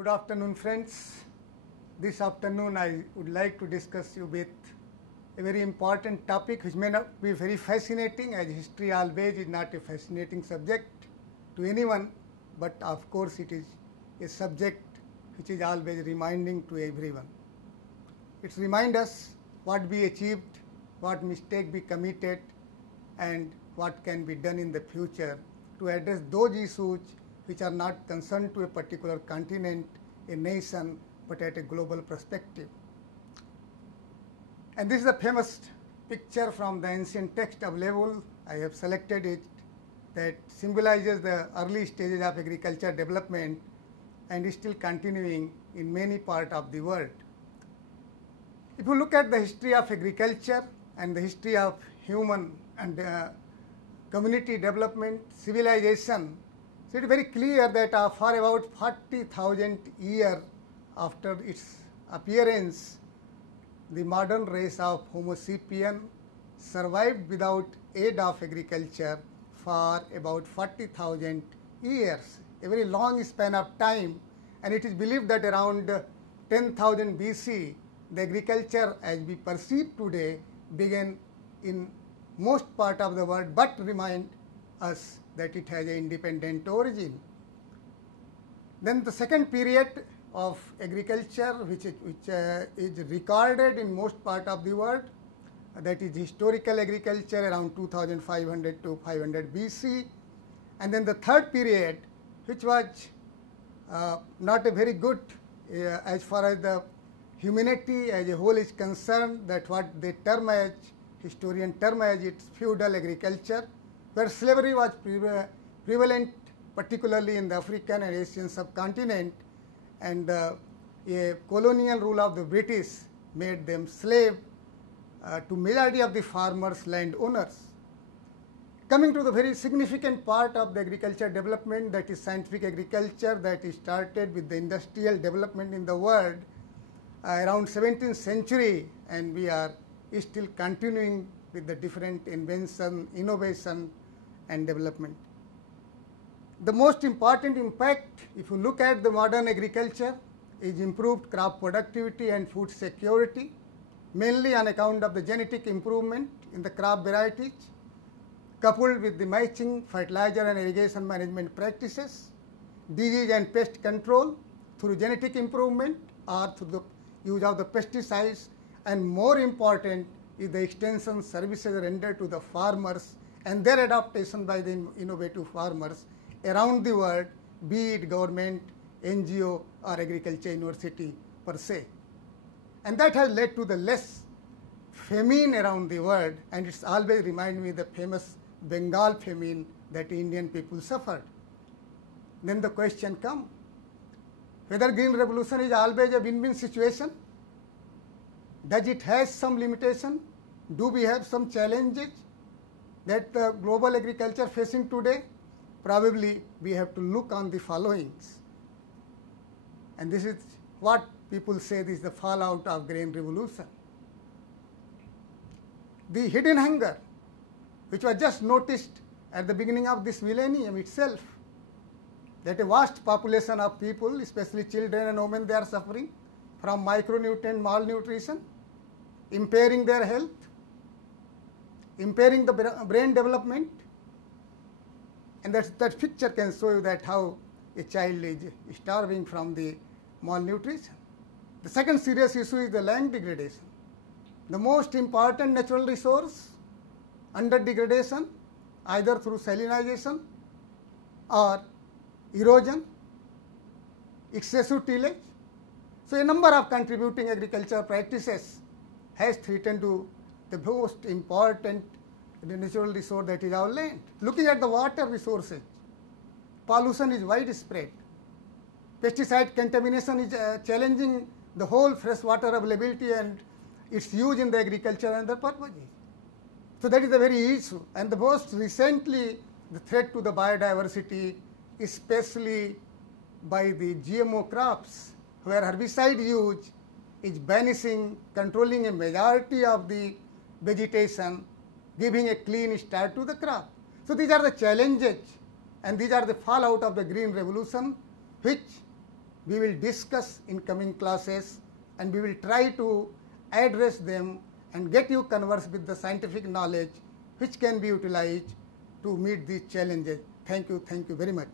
Good afternoon, friends. This afternoon I would like to discuss you with a very important topic which may not be very fascinating, as history always is not a fascinating subject to anyone, but of course it is a subject which is always reminding to everyone. It reminds us what we achieved, what mistake we committed, and what can be done in the future to address those issues which are not concerned to a particular continent, a nation, but at a global perspective. And this is a famous picture from the ancient text available. I have selected it, that symbolizes the early stages of agriculture development and is still continuing in many parts of the world. If you look at the history of agriculture and the history of human and community development, civilization, so it is very clear that for about 40,000 years after its appearance, the modern race of Homo sapien survived without aid of agriculture for about 40,000 years, a very long span of time. And it is believed that around 10,000 BC, the agriculture as we perceive today began in most part of the world, but remind us that it has an independent origin. Then the second period of agriculture which is recorded in most part of the world, that is historical agriculture around 2500 to 500 BC. And then the third period, which was not a very good as far as the humanity as a whole is concerned, that what they term as, historian term as its feudal agriculture, where slavery was prevalent, particularly in the African and Asian subcontinent, and a colonial rule of the British made them slave to majority of the farmers, landowners. Coming to the very significant part of the agriculture development, that is scientific agriculture, that is started with the industrial development in the world around 17th century, and we are still continuing with the different invention, innovation, and development. The most important impact, if you look at the modern agriculture, is improved crop productivity and food security, mainly on account of the genetic improvement in the crop varieties, coupled with the matching fertilizer and irrigation management practices, disease and pest control through genetic improvement or through the use of the pesticides, and more important is the extension services rendered to the farmers and their adaptation by the innovative farmers around the world, be it government, NGO, or agriculture university per se. And that has led to the less famine around the world, and it's always remind me the famous Bengal famine that Indian people suffered. Then the question comes, whether green revolution is always a win-win situation? Does it have some limitation? Do we have some challenges that the global agriculture facing today? Probably we have to look on the followings. And this is what people say this is the fallout of grain revolution. The hidden hunger, which was just noticed at the beginning of this millennium itself, that a vast population of people, especially children and women, they are suffering from micronutrient malnutrition, impairing their health, impairing the brain development. And that picture can show you that how a child is starving from the malnutrition. The second serious issue is the land degradation. The most important natural resource under degradation, either through salinization or erosion, excessive tillage. So a number of contributing agricultural practices has threatened to the most important natural resource, that is our land. Looking at the water resources, pollution is widespread. Pesticide contamination is challenging the whole freshwater availability and its use in the agriculture and other purposes. So that is the very issue. And the most recently, the threat to the biodiversity, especially by the GMO crops, where herbicide use is banishing, controlling a majority of the vegetation, giving a clean start to the crop. So these are the challenges, and these are the fallout of the green revolution, which we will discuss in coming classes, and we will try to address them and get you conversant with the scientific knowledge which can be utilized to meet these challenges. Thank you very much.